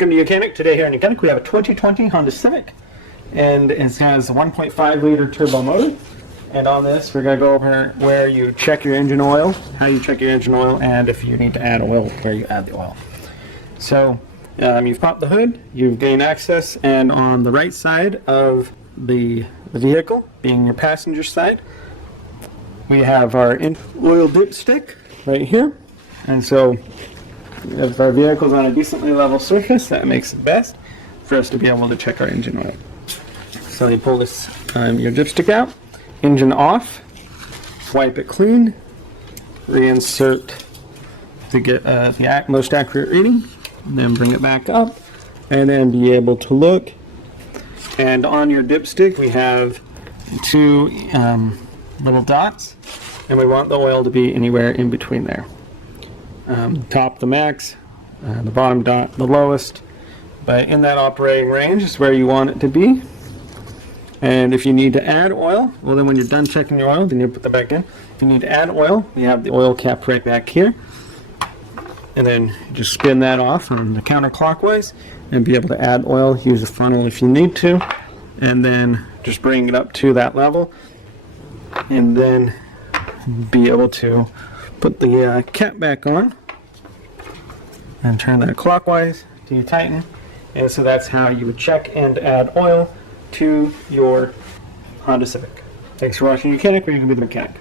Welcome to YOUCANIC. Today here in YOUCANIC we have a 2020 Honda Civic, and it has a 1.5 liter turbo motor. And on this we're going to go over where you check your engine oil, how you check your engine oil, and if you need to add oil, where you add the oil. So you've popped the hood, you've gained access, and on the right side of the vehicle, being your passenger side, we have our oil dipstick right here. And so if our vehicle's on a decently level surface, that makes it best for us to be able to check our engine oil. So you pull this your dipstick out, engine off, wipe it clean, reinsert to get the most accurate reading, and then bring it back up, and then be able to look. And on your dipstick we have two little dots, and we want the oil to be anywhere in between there. Top the max, the bottom dot the lowest, but in that operating range is where you want it to be. And if you need to add oil, well then when you're done checking your oil, then you put that back in. If you need to add oil, we have the oil cap right back here, and then just spin that off on the counterclockwise and be able to add oil. Use a funnel if you need to, and then just bring it up to that level, and then be able to put the cap back on and turn that clockwise to tighten. And so that's how you would check and add oil to your Honda Civic. Thanks for watching YOUCANIC, where you can be the mechanic.